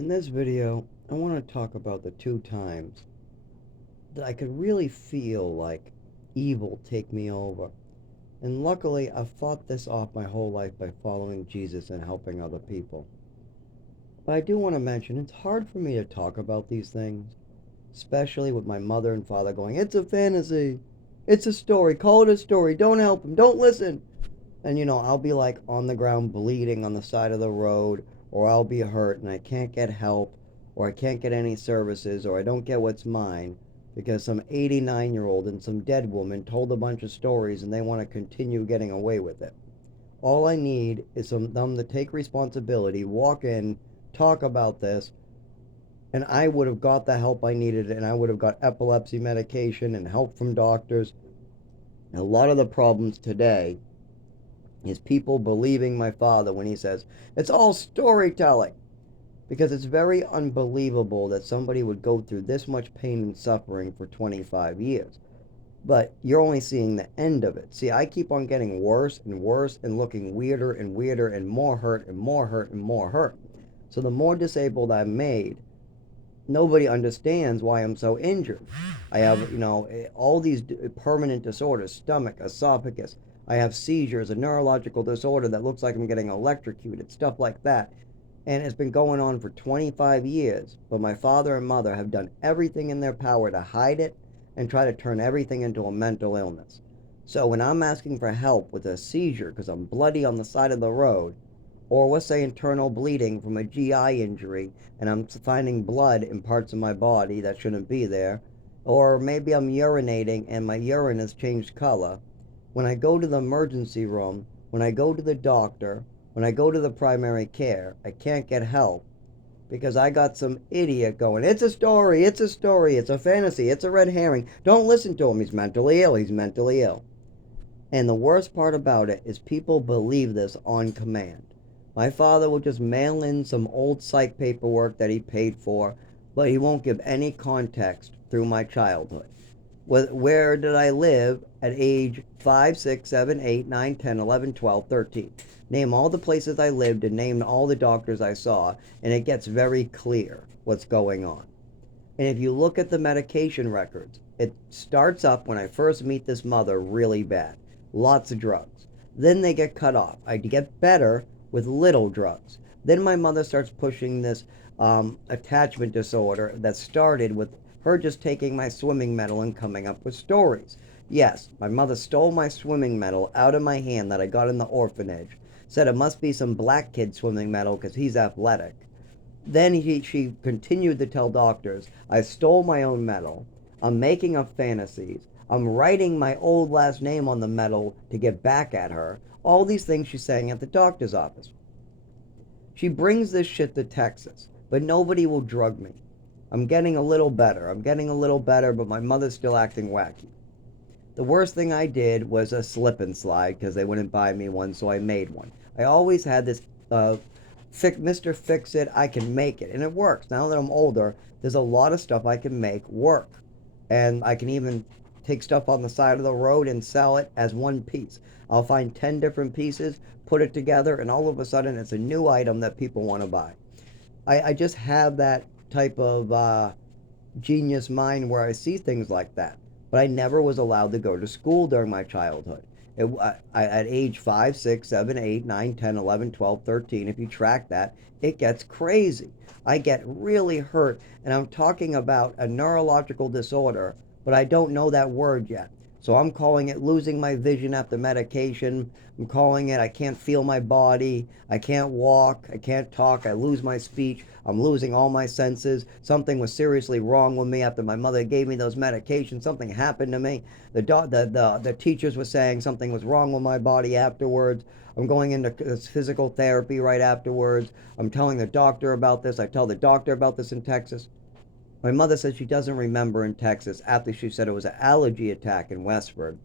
In this video, I want to talk about the two times that I could really feel like evil take me over. And luckily, I've fought this off my whole life by following Jesus and helping other people. But I do want to mention it's hard for me to talk about these things, especially with my mother and father going, "It's a fantasy. It's a story. Call it a story. Don't help him. Don't listen." And I'll be like on the ground bleeding on the side of the road, or I'll be hurt and I can't get help, or I can't get any services, or I don't get what's mine because some 89-year-old and some dead woman told a bunch of stories and they want to continue getting away with it. All I need is them to take responsibility, walk in, talk about this, and I would have got the help I needed, and I would have got epilepsy medication and help from doctors. A lot of the problems today is people believing my father when he says, "It's all storytelling." Because it's very unbelievable that somebody would go through this much pain and suffering for 25 years. But you're only seeing the end of it. See, I keep on getting worse and worse and looking weirder and weirder and more hurt and more hurt and more hurt. So the more disabled I'm made, nobody understands why I'm so injured. I have, all these permanent disorders, stomach, esophagus. I have seizures, a neurological disorder that looks like I'm getting electrocuted, stuff like that. And it's been going on for 25 years. But my father and mother have done everything in their power to hide it and try to turn everything into a mental illness. So when I'm asking for help with a seizure because I'm bloody on the side of the road, or let's say internal bleeding from a GI injury and I'm finding blood in parts of my body that shouldn't be there, or maybe I'm urinating and my urine has changed color. When I go to the emergency room, when I go to the doctor, when I go to the primary care, I can't get help because I got some idiot going, "It's a story, it's a story, it's a fantasy, it's a red herring. Don't listen to him, he's mentally ill, he's mentally ill." And the worst part about it is people believe this on command. My father will just mail in some old psych paperwork that he paid for, but he won't give any context through my childhood. Where did I live at age 5, 6, 7, 8, 9, 10, 11, 12, 13? Name all the places I lived and name all the doctors I saw, and it gets very clear what's going on. And if you look at the medication records, it starts up when I first meet this mother really bad. Lots of drugs. Then they get cut off. I get better with little drugs. Then my mother starts pushing this attachment disorder that started with her just taking my swimming medal and coming up with stories. Yes, my mother stole my swimming medal out of my hand that I got in the orphanage. Said it must be some black kid swimming medal because he's athletic. Then she continued to tell doctors, "I stole my own medal. I'm making up fantasies. I'm writing my old last name on the medal to get back at her." All these things she's saying at the doctor's office. She brings this shit to Texas, but nobody will drug me. I'm getting a little better. But my mother's still acting wacky. The worst thing I did was a slip and slide because they wouldn't buy me one, so I made one. I always had this Mr. Fix It, I can make it. And it works. Now that I'm older, there's a lot of stuff I can make work. And I can even take stuff on the side of the road and sell it as one piece. I'll find 10 different pieces, put it together, and all of a sudden it's a new item that people want to buy. I just have that type of genius mind where I see things like that. But I never was allowed to go to school during my childhood. At age 5, 6, 7, 8, 9, 10, 11, 12, 13, if you track that, it gets crazy. I get really hurt, and I'm talking about a neurological disorder, but I don't know that word yet. So I'm calling it losing my vision after medication. I'm calling it I can't feel my body. I can't walk. I can't talk. I lose my speech. I'm losing all my senses. Something was seriously wrong with me after my mother gave me those medications. Something happened to me. The teachers were saying something was wrong with my body afterwards. I'm going into physical therapy right afterwards. I'm telling the doctor about this. I tell the doctor about this in Texas. My mother said she doesn't remember in Texas after she said it was an allergy attack in Westford.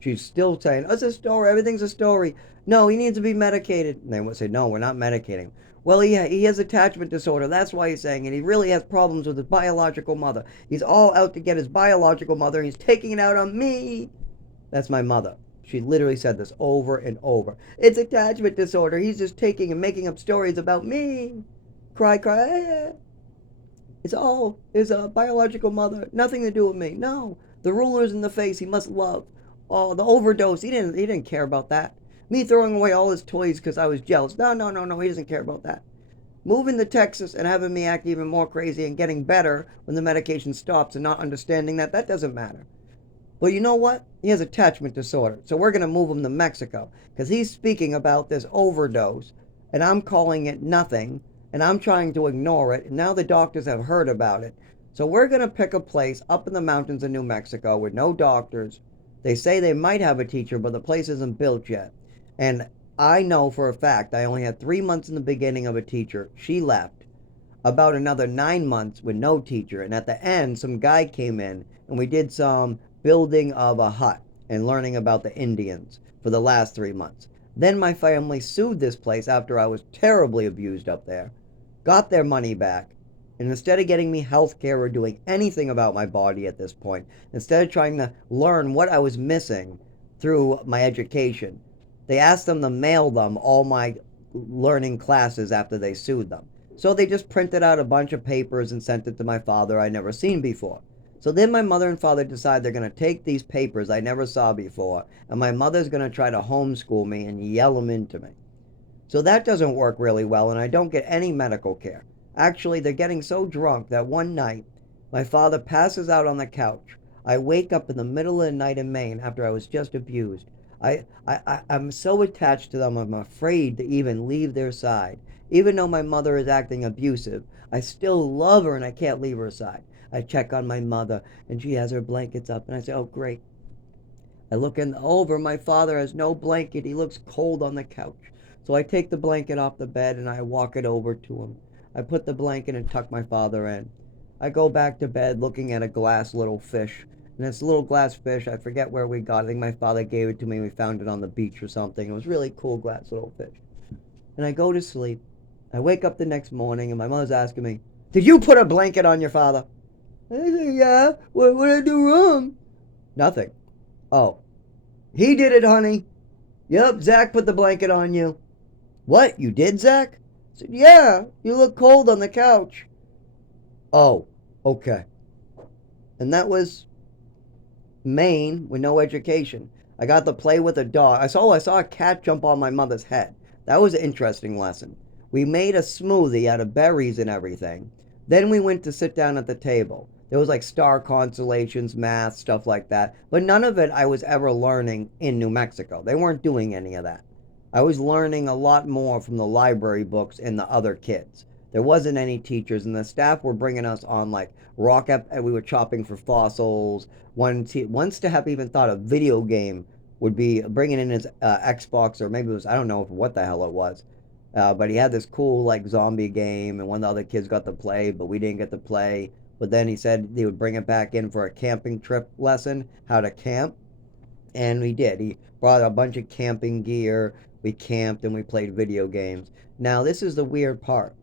She's still saying, "It's a story, everything's a story. No, he needs to be medicated." And they would say, "No, we're not medicating him." "Well, he has attachment disorder. That's why he's saying it. He really has problems with his biological mother. He's all out to get his biological mother, and he's taking it out on me." That's my mother. She literally said this over and over. "It's attachment disorder. He's just taking and making up stories about me." cry, cry. It's all his biological mother. Nothing to do with me. No, the ruler's in the face. He must love. Oh, the overdose. He didn't care about that. Me throwing away all his toys because I was jealous. No, no, no, no. He doesn't care about that. Moving to Texas and having me act even more crazy and getting better when the medication stops and not understanding that doesn't matter. Well, you know what? He has attachment disorder. So we're going to move him to Mexico because he's speaking about this overdose and I'm calling it nothing and I'm trying to ignore it. And now the doctors have heard about it. So we're going to pick a place up in the mountains of New Mexico with no doctors. They say they might have a teacher, but the place isn't built yet. And I know for a fact I only had 3 months in the beginning of a teacher. She left. About another 9 months with no teacher. And at the end, some guy came in and we did some building of a hut and learning about the Indians for the last 3 months. Then my family sued this place after I was terribly abused up there, got their money back, and instead of getting me health care or doing anything about my body at this point, instead of trying to learn what I was missing through my education, they asked them to mail them all my learning classes after they sued them. So they just printed out a bunch of papers and sent it to my father I'd never seen before. So then my mother and father decide they're going to take these papers I never saw before, and my mother's going to try to homeschool me and yell them into me. So that doesn't work really well, and I don't get any medical care. Actually, they're getting so drunk that one night, my father passes out on the couch. I wake up in the middle of the night in Maine after I was just abused. I'm so attached to them, I'm afraid to even leave their side. Even though my mother is acting abusive, I still love her and I can't leave her side. I check on my mother and she has her blankets up and I say, oh great. I look over, my father has no blanket. He looks cold on the couch. So I take the blanket off the bed and I walk it over to him. I put the blanket and tuck my father in. I go back to bed looking at a glass little fish. And this little glass fish, I forget where we got it. I think my father gave it to me. We found it on the beach or something. It was really cool glass little fish. And I go to sleep. I wake up the next morning and my mother's asking me, did you put a blanket on your father? I say, yeah. What did I do wrong? Nothing. Oh, he did it, honey. Yep, Zach put the blanket on you. What, you did, Zach? I said, yeah, you look cold on the couch. Oh, okay. And that was Maine with no education. I got to play with a dog. I saw a cat jump on my mother's head. That was an interesting lesson. We made a smoothie out of berries and everything. Then we went to sit down at the table. There was like star constellations, math, stuff like that. But none of it I was ever learning in New Mexico. They weren't doing any of that. I was learning a lot more from the library books and the other kids. There wasn't any teachers, and the staff were bringing us on like we were chopping for fossils. One staff even thought a video game would be bringing in his Xbox, or maybe it was, I don't know what the hell it was. But he had this cool like zombie game, and one of the other kids got to play, but we didn't get to play. But then he said he would bring it back in for a camping trip lesson, how to camp. And we did. He brought a bunch of camping gear. We camped and we played video games. Now, this is the weird part.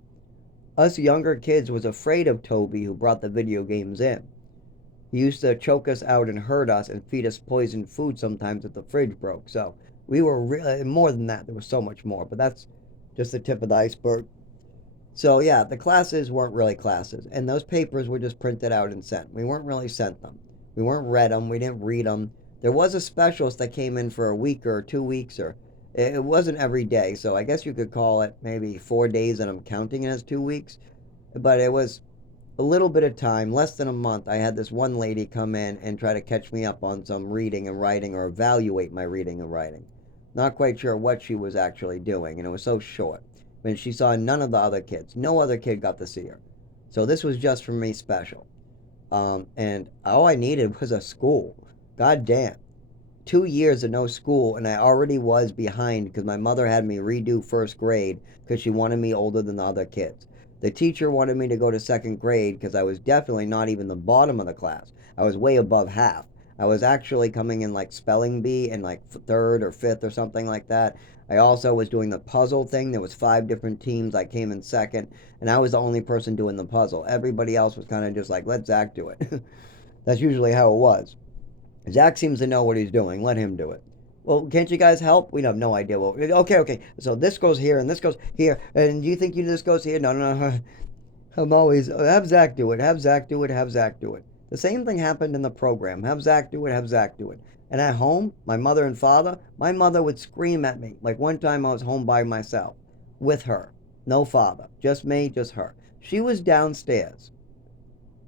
Us younger kids was afraid of Toby, who brought the video games in. He used to choke us out and hurt us and feed us poisoned food sometimes if the fridge broke. So we were more than that. There was so much more. But that's just the tip of the iceberg. So yeah, the classes weren't really classes. And those papers were just printed out and sent. We weren't really sent them. We weren't read them. We didn't read them. There was a specialist that came in for a week or 2 weeks, or it wasn't every day. So I guess you could call it maybe 4 days, and I'm counting it as 2 weeks. But it was a little bit of time, less than a month. I had this one lady come in and try to catch me up on some reading and writing, or evaluate my reading and writing. Not quite sure what she was actually doing, and it was so short. And she saw none of the other kids. No other kid got to see her. So this was just for me special. And all I needed was a school. God damn. 2 years of no school, and I already was behind because my mother had me redo first grade because she wanted me older than the other kids. The teacher wanted me to go to second grade because I was definitely not even the bottom of the class. I was way above half. I was actually coming in like spelling bee in like third or fifth or something like that. I also was doing the puzzle thing. There was 5 different teams. I came in second, and I was the only person doing the puzzle. Everybody else was kind of just like, let Zach do it. That's usually how it was. Zach seems to know what he's doing. Let him do it. Well, can't you guys help? We have no idea. Well, okay. So this goes here and this goes here. And do you think this goes here? No, no, no. I'm always, have Zach do it, have Zach do it, have Zach do it. The same thing happened in the program. Have Zach do it, have Zach do it. And at home, my mother and father, my mother would scream at me. Like one time I was home by myself with her. No father. Just me, just her. She was downstairs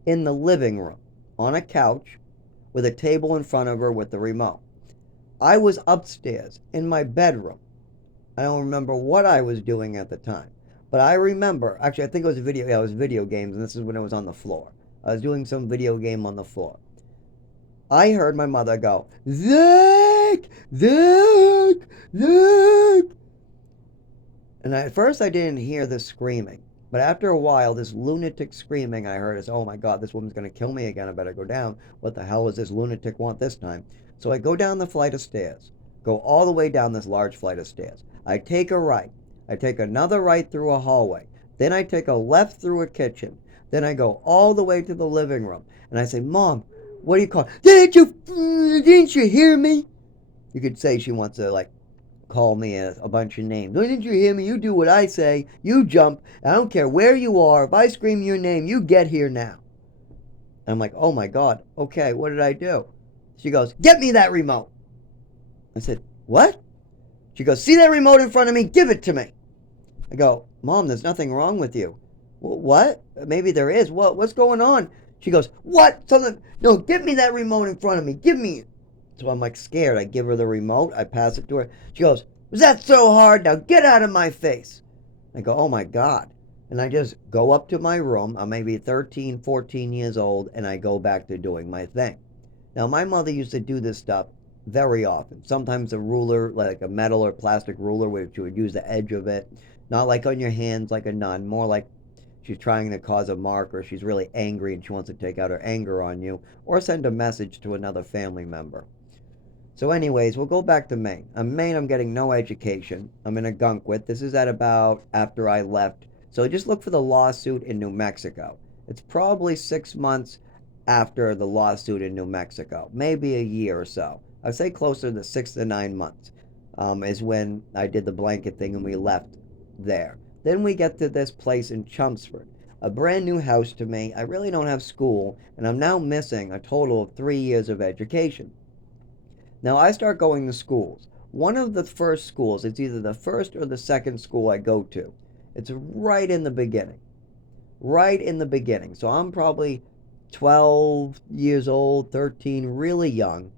in the living room on a couch with a table in front of her with the remote. I was upstairs in my bedroom. I don't remember what I was doing at the time. But I remember, actually, I think it was it was video games, and this is when it was on the floor. I was doing some video game on the floor. I heard my mother go, Zach, Zach, Zach. And at first I didn't hear the screaming. But after a while, this lunatic screaming I heard is, oh my God, this woman's going to kill me again. I better go down. What the hell does this lunatic want this time? So I go down the flight of stairs, go all the way down this large flight of stairs. I take a right. I take another right through a hallway. Then I take a left through a kitchen. Then I go all the way to the living room. And I say, Mom, what do you call? Didn't you hear me? You could say she wants to call me a bunch of names. Didn't you hear me? You do what I say. You jump. I don't care where you are. If I scream your name, you get here now. And I'm like, oh my God. Okay, what did I do? She goes, get me that remote. I said, what? She goes, see that remote in front of me? Give it to me. I go, Mom, there's nothing wrong with you. What? Maybe there is. What's going on? She goes, what? Something? No, give me that remote in front of me. Give me it. So I'm scared. I give her the remote. I pass it to her. She goes, was that so hard? Now get out of my face. I go, oh my God. And I just go up to my room. I'm maybe 13, 14 years old, and I go back to doing my thing. Now, my mother used to do this stuff very often. Sometimes a ruler, like a metal or plastic ruler, which you would use the edge of it. Not like on your hands like a nun, more like she's trying to cause a mark, or she's really angry and she wants to take out her anger on you, or send a message to another family member. So anyways, we'll go back to Maine. In Maine, I'm getting no education. I'm in Ogunquit. This is at about after I left. So just look for the lawsuit in New Mexico. It's probably 6 months after the lawsuit in New Mexico. Maybe a year or so. I'd say closer to 6 to 9 months is when I did the blanket thing and we left there. Then we get to this place in Chelmsford. A brand new house to me. I really don't have school, and I'm now missing a total of 3 years of education. Now I start going to schools. One of the first schools, it's either the first or the second school I go to. It's right in the beginning. Right in the beginning. So I'm probably 12 years old, 13, really young.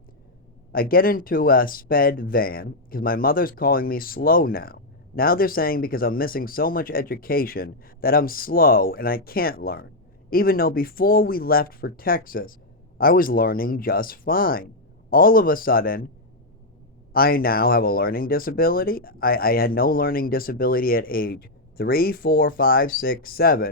I get into a sped van because my mother's calling me slow now. Now they're saying because I'm missing so much education that I'm slow and I can't learn. Even though before we left for Texas, I was learning just fine. All of a sudden, I now have a learning disability. I had no learning disability at age 3, 4, 5, 6, 7.